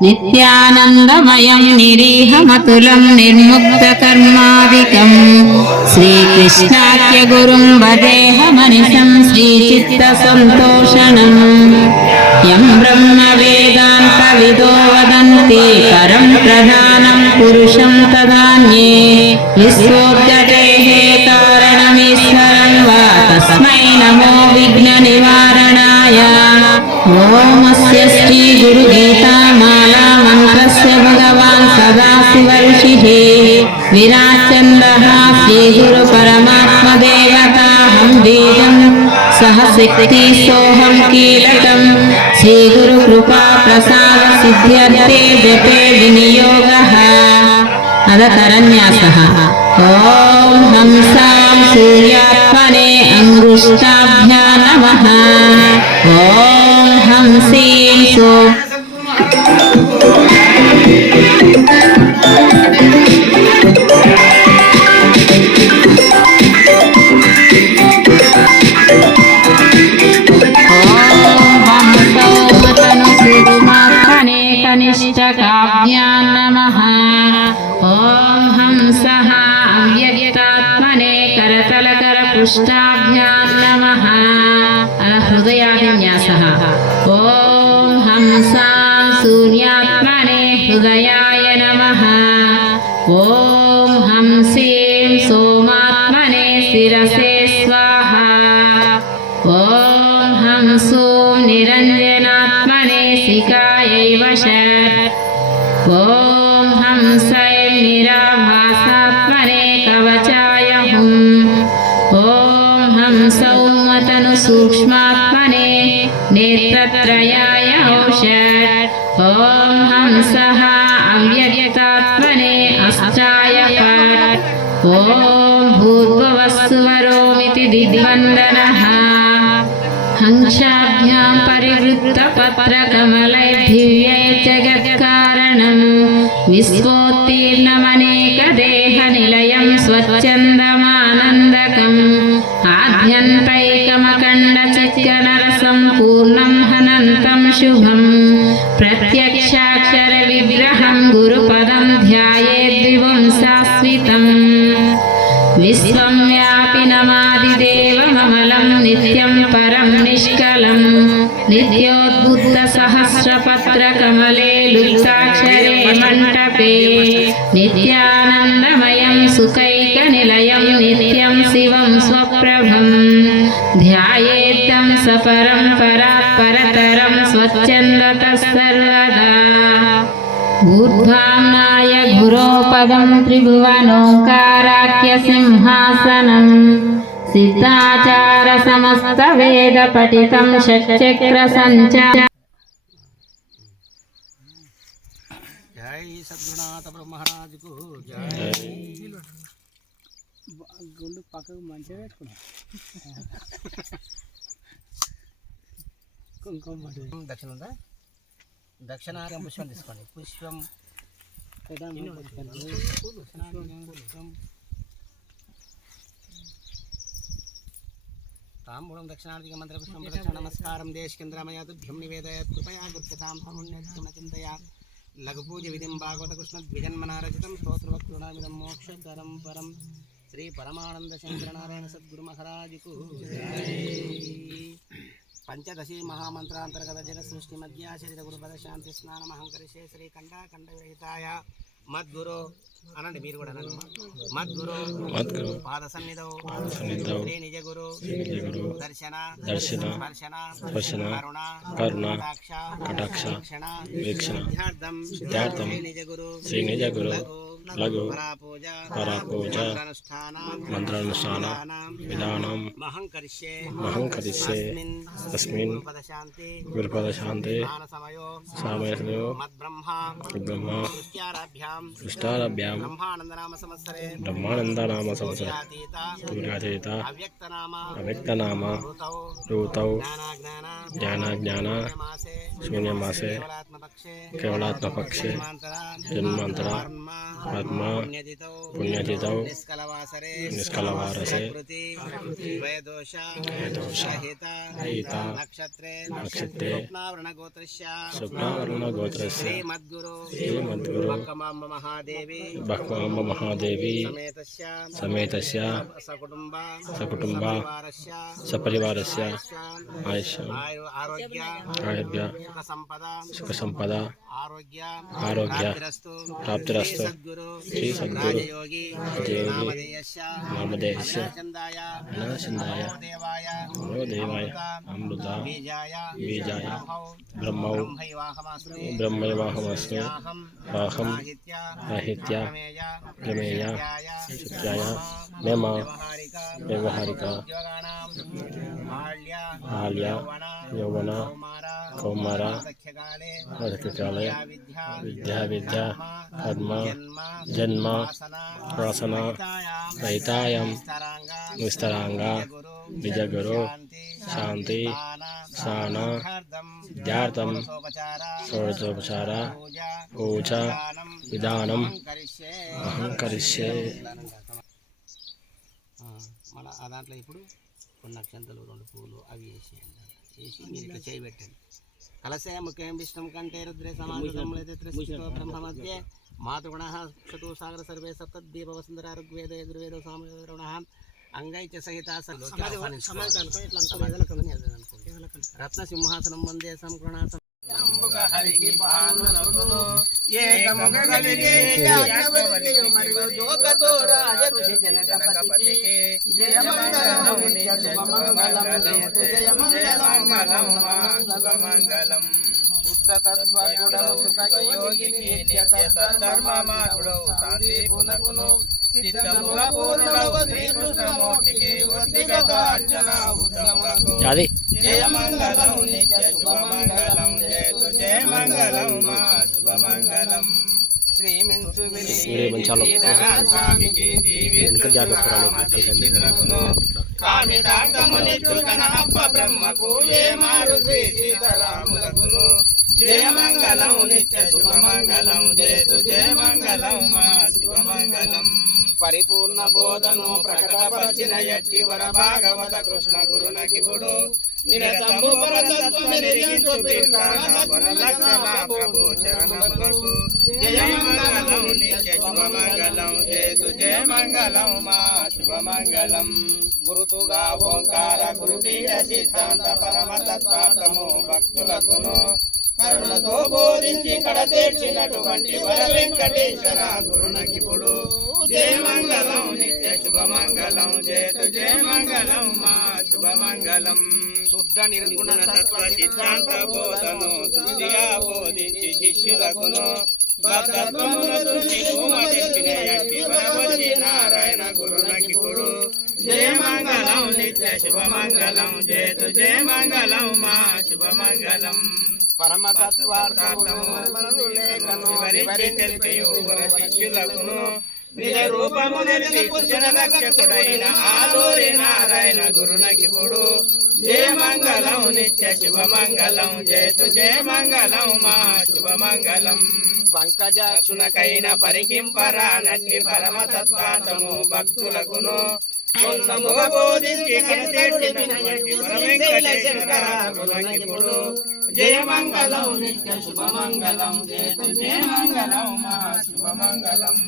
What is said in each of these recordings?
నిత్యానందమయం నిరీహమతులం నిర్ముక్తకర్మాదికం శ్రీకృష్ణాఖ్య గురుం వదేహమనిశం శ్రీచిత్తసంతోషణం యం బ్రహ్మ వేదాంత విదో వదంతి పరం ప్రధానం పురుషం తదాన్యే విశ్వోద్గతేః కారణమీశ్వరం వా తస్మై నమో విఘ్న నివారణాయ ఓమస్య శ్రీ గురు గీతామాలా మంత్రస్య భగవాన్ సదాశివ ఋషిః విరాచంద్రః శ్రీ గురు పరమాత్మ దేవతాహం బీజం సహ శక్తి సోహం కీలకం శ్రీ గురు కృపా ప్రసాద సిద్ధ్యర్థే జపే వినియోగః అదకరన్యాసః ఓం హంసాం సూర్యాత్మనే అంగుష్టాభ్యా నమః ఓం హంసీం సో కనిష్టకాభ్యాం నమః ఓం హంసః అవ్యక్తాత్మనే కరతలకర పృష్ఠాభ్యాం నమః హృదయాభిన్యాసః ఓం హంసాం సూర్యాత్మనే హృదయాయ నమః ఓం హంసీం సోమాత్మనే శిరసే స్వాహా ఓం హంసోం నిరంజనాత్మనే శిఖాయై వషట్ ఓం హంసైం నిరాభాసాత్మనే కవచాయ హుం ఓం హంసౌం మతను సూక్ష్మాత్మనే నేత్రత్రయాయ ఔషట్ ఓం హంసః అవ్యక్తాత్మనే అష్టాయ ఫట్ ఓం భూర్భువస్సువరోమితి దిగ్వందనః హంసాభ్యాం పరివృత్త పత్రకమలైర్దివ్యై జగత్కారణం విశ్వోత్తీర్ణమనేకదేహ నిలయం స్వచ్ఛందమానందకం ఆద్యంతైకమఖండ చిత్కనరసం పూర్ణం హనంతం శుభం ప్రత్యక్షాక్షర విగ్రహం గురుపదం ధ్యాయేద్విపుంసాస్వితం విశ్వం వ్యాపినమాదిదేవమమలం నిత్యం పరం నిష్కలం నిత్యోద్బుద్ధ సహస్రపత్రకమలే లుప్తాక్షరే మంటపే నిత్యానందమయం సుఖైకనిలయం నిత్యం శివం స్వప్రభం ధ్యాయేద్దం సపరం పరాత్ పరతరం స్వచ్ఛందతః సర్వదా ఊర్ధ్వామ్నాయ గురోపదం త్రిభువనోంకారాఖ్య సింహాసనం సిద్ధాచార సమస్త వేద పఠితం షట్చక్ర సంచార జై సద్గురునాథ బ్రహ్మరాజ్ కు జై గుండు పక్కకు మంచిగా పెట్టుకున్నా కుంకుమ దక్షిణ ఉందా దక్షిణార్యం పుష్పం తీసుకోండి పుష్పం తాంబూలం దక్షిణార్థిక మంత్ర పుష్పం ప్రదక్షిణ నమస్కారం దేశకేంద్రమయాతుభ్యం నివేదయత్ కృపయా గుర్యతాం హముణ్యత్మచింతయా లఘుపూజ విధిం భాగవత కృష్ణ ద్విజన్మనారచితం స్తోత్రవక్తృణామిదం మోక్షకరం పరం శ్రీ పరమానంద శంకరనారాయణ సద్గురు మహారాజుకు పంచదశి మహామంత్రాంతర్గత జగ సృష్టి మధ్య శరీర గురుపద శాంతి స్నానమహంకరిషే శ్రీకంఠ ఖండ విరహితాయ మద్గురు అనండి మీరు కూడా అనండి మద్గురు పాద సన్నిధౌ శ్రీ నిజ గురు దర్శన స్పర్శన కరుణ కటాక్ష వీక్షణ సిద్ధార్థం శ్రీ నిజ గురు లఘు పరాపూజ మంత్రానుష్ఠాన విధానం మహంకరిష్యే తస్మిన్ గురుపద శాంతి సమయో మద్బ్రహ్మ సృష్టారభ్యాం బ్రహ్మానందనామ సంవత్సరే సూర్యాతీత అవ్యక్తనామ ఋతౌ జ్ఞానాజ్ఞాన శూన్యమాసే కేవలాత్మపక్షే జన్మాంతర పద్మ పుణ్యతిథౌ నిష్కలవారసే ద్వయదోష రహిత నక్షత్రే స్వప్నావరుణగోత్రస్య శ్రీమద్గురు బక్కమాంబ మహాదేవి సమేతస్య సకుటుంబ సపరివారస్య ఆరోగ్య సుఖ సంపద ఆరోగ్య ప్రాప్తిరస్తు శ్రీ సద్గురు రాజయోగి నామధేయస్య చందాయ చిందాయ నమో దేవాయ అమృత బీజాయ బ్రహ్మౌ బ్రహ్మైవాహమస్మి వాహం సాహిత్య ప్రమేయ సత్యాయ మేమ వ్యవహారిక ఆల్య యౌవన కౌమార వార్ధక్యకాలే విద్య కర్మ జన్మ వాసన రహితాయం విస్తరాంగ విజయగురు శాంతి స్నాన విద్యార్థం షోడశోపచార పూజ విధానం అహం కరిష్యే. మన ఆ దాంట్లో ఇప్పుడు కొన్ని అక్షంతలు 2 పువ్వులు అవి వేసేయండి. వేసి మీరు ఇట్లా చేయబెట్టండి. కలశయ ముఖ్యం విష్ణుం కంఠే రుద్రే సమాజంతో బ్రహ్మ మధ్య మాతృగుణ క్షతు సాగర సర్వే సప్తద్వీప వసుంధర ఋగ్వేద యజుర్వేద సామవేద అంగై చ సహిత రత్న సింహాసనం వందే సంకృణాసనం అది జయమంగళం నిత్య శుభమంగళం జయతు జయమంగళం మా శుభమంగళం శ్రీమించు స్వామికి కామితార్థమునిచ్చు కనహప్ప బ్రహ్మకు ఏ మారు శ్రీ సీతారాములకును జయమంగళం నిత్య శుభమంగళం జయతు జయమంగళం మా శుభమంగళం పరిపూర్ణ బోధను ప్రకటపరిచిన ఎట్టి వర భాగవత కృష్ణ గురునకిపుడు నిరతము పరతత్వమెరిగించు ప్రభు చరణములకు జయమంగళం నిత్య శుభమంగళం జయతు జయమంగళం మా శుభమంగళం గురుతుగా ఓంకార గురుపీఠ సిద్ధాంత పరమతత్వార్థము భక్తులకును కరుణతో బోధించి కడతీర్చినటువంటి వర వెంకటేశ్వర గురునకిపుడు జయమంగళం నిత్య శుభమంగళం జయతు జయమంగళం మా శుభమంగళం శుద్ధ నిర్గుణ తత్వ సిద్ధాంత బోధను శుద్ధిగా బోధించి శిష్యులకును నారాయణ గురునకిపుడు జయమంగళం నిత్య శుభమంగళం జయతు జయమంగళం మా శుభమంగళం పరమతత్వార్థము శిష్యులకును నిజ రూపము నక్షసుడైన ఆదూరి నారాయణ గురునకిపుడు జయమంగళం నిత్య శుభమంగళం జయతు జయమంగళం మా శుభమంగళం పంకజాక్షునకైన పరికింపరా నట్టి పరమతత్వార్థము భక్తులకును బోధించి గురునకిపుడు జయమంగళం నిత్య శుభమంగళం జయతు జయమంగళం మా శుభమంగళం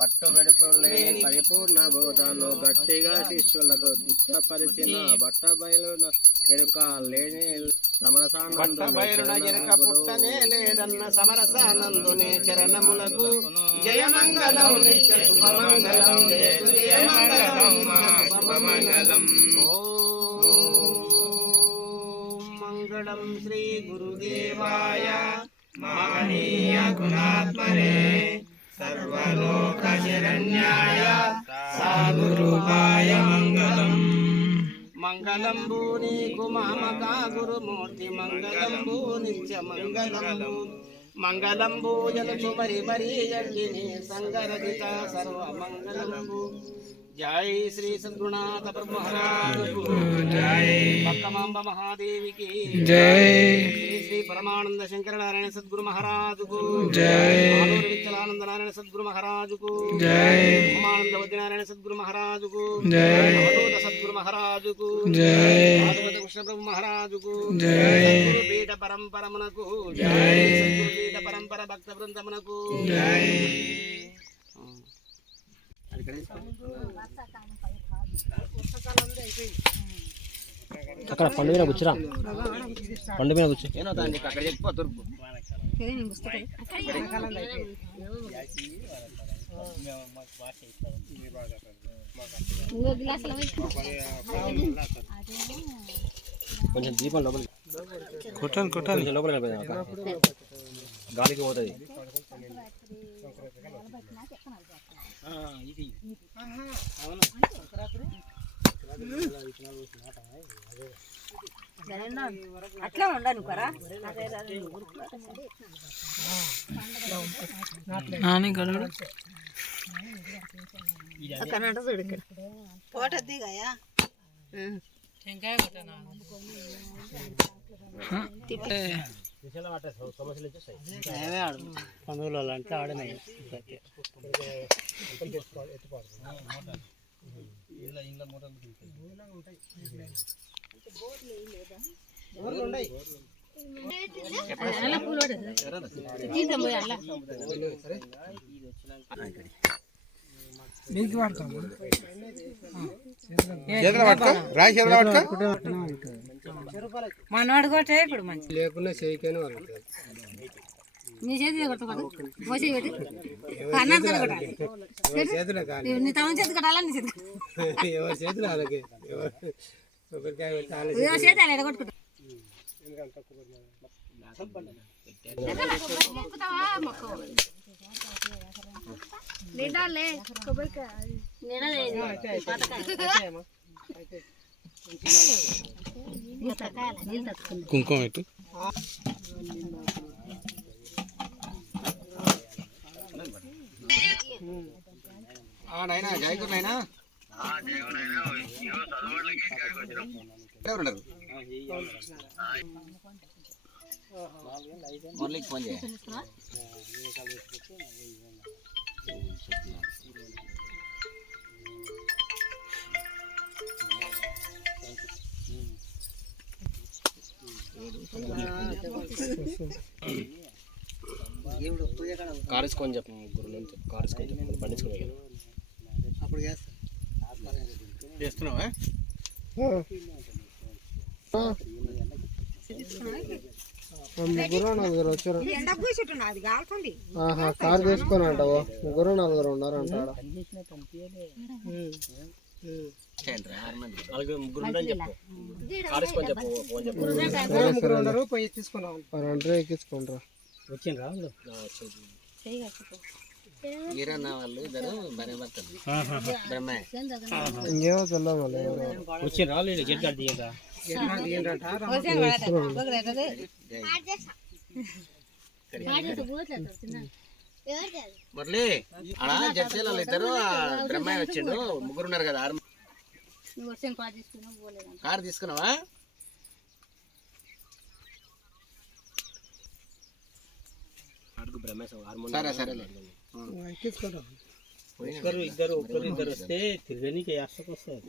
పట్టు వెడుపులు లేని పరిపూర్ణ బోధను గట్టిగా శిష్యులకు ఇష్టపరిచిన బట్ట బయలున ఎరుక లేని సమరసానందున ఎరుక పుట్టనే లేదన్న సమరసానందుని చరణములకు జయమంగళం నిత్య శుభమంగళం జయతు జయమంగళం మా శుభమంగళం. మంగళం శ్రీ గురుదేవాయ మహనీయ గుణాత్మనే సర్వలోక శరణ్యాయ సాగురూపాయ మంగళం. మంగళం భూనీకు మామకా గురుమూర్తి మంగళం భూ నిత్య మంగళం మంగళం భూజన సుమరి మరీ జల్లిని సంగరహిత సర్వ మంగళం జై శ్రీ సద్గురునాథ బ్రహ్మరాజు జై భక్తమాంబ మహాదేవికి జై శ్రీ శ్రీ పరమానంద శంకరనారాయణ సద్గురు మహారాజుకు జై ఆలూరు విఠలానంద నారాయణ సద్గురు మహారాజుకు జై ఉమానంద వద్యనారాయణ సద్గురు మహారాజుకు జై అవధూత సద్గురు మహారాజుకు జై ఆదివత కృష్ణ ప్రభు మహారాజుకు జై సద్గురు పీఠ పరంపరమునకు జై సద్గురు పీఠ పరంపర భక్త బృందమునకు జై. అక్కడ పండు మీద కూర్చురా, పండు మీద కూర్చో. అక్కడ చెప్పు తూర్పు కొంచెం దీపం లోపల కొట్టాను కొంచెం లోపల గాలికి పోతుంది. అట్లా ఉండను కరా ఫోటో దిగాయా పండుగలు అంటే ఆడినాయి. మనవాడు కొట్టే ఇప్పుడు మంచి లేకుండా చేయకనే వాళ్ళు నీ చేతి కొట్టకూడదు మోసే పెట్టి అన్నం కొట్టాలి నీ తమ చేతి కొట్టాలా నీ చేతి ఎవరి చేతులు వాళ్ళకి కొబ్బరికాయ చేతి అలా కొట్టుకుంటా కుంకుమ పెట్టు. నైనా జయకూర్ నైనా ఎవరున్నారు? మురళికి ఫోన్ చేయ. కారేసుకొని చెప్పు, ముగ్గురు నుంచి కారేసుకొని చెప్పు, పండించుకోవాలి కదా. అప్పుడు చేస్తున్నావా? ముగ్గురు నలుగురు వచ్చారు. కారు తీసుకొని అంటావు. ముగ్గురు నలుగురు ఉన్నారు అంటాడు. రెండు ఎక్కించుకుంటారు. వచ్చిండ్రా ఈరన్న వాళ్ళు ఇద్దరు భార్య భర్తలు బ్రహ్మ ఇంకేమో తెల్ల మళ్ళీ వచ్చిండ్రా మురళి అలా జడ్సీల వాళ్ళు ఇద్దరు బ్రహ్మయ్య వచ్చిండు. ముగ్గురు ఉన్నారు కదా. కారు తీసుకున్నావా? సరే సరేలే. ఒకరు ఇద్దరు వస్తే తిరగనికి యాసకు వస్తారు.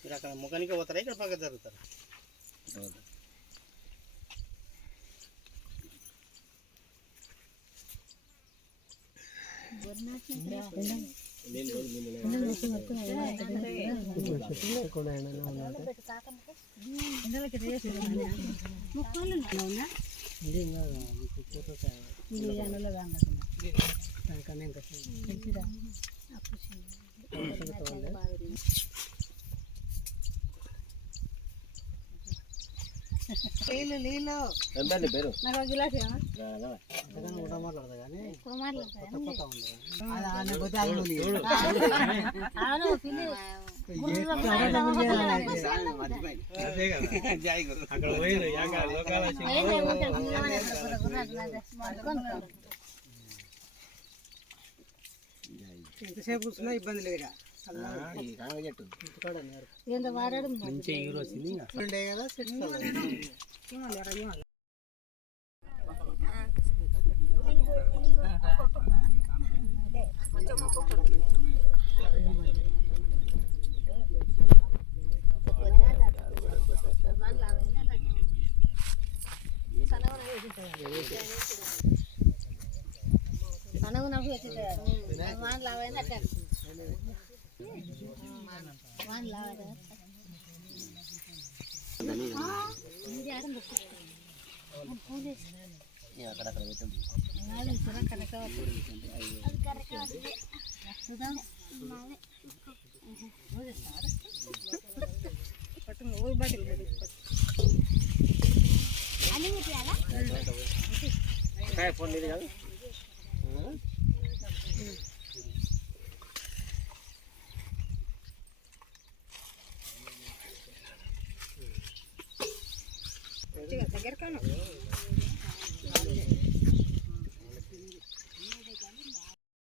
మీరు అక్కడ ముఖానికి పోతారా, ఇక్కడ పక్క జరుగుతారా? ఎంత నీ పేరు నాకు ఒక గిలాస్ ఇవ్వనా? ఊట మాట్లాడదా కానీ ఇప్పుడు మాట్లాడతా. కొత్త ఉంది అది ఆనే పోతే అది ఉంది. అవును, పిల్లి. అదే కదా జై గురు అక్కడ పోయిరు యాక లోకాల ఎంతసేపు కూర్చున్నా ఇబ్బంది లేదుగా చెట్టు ఏందో వాడాడు మంచి హీరో వచ్చింది ఉండే కదా సెట్ మనకు నాకు వాన్ లావైంది అట్లా వాన్ లావైంది అక్కడక్కడ పెట్టండి ఫోన్ లేదు కాదు దగ్గర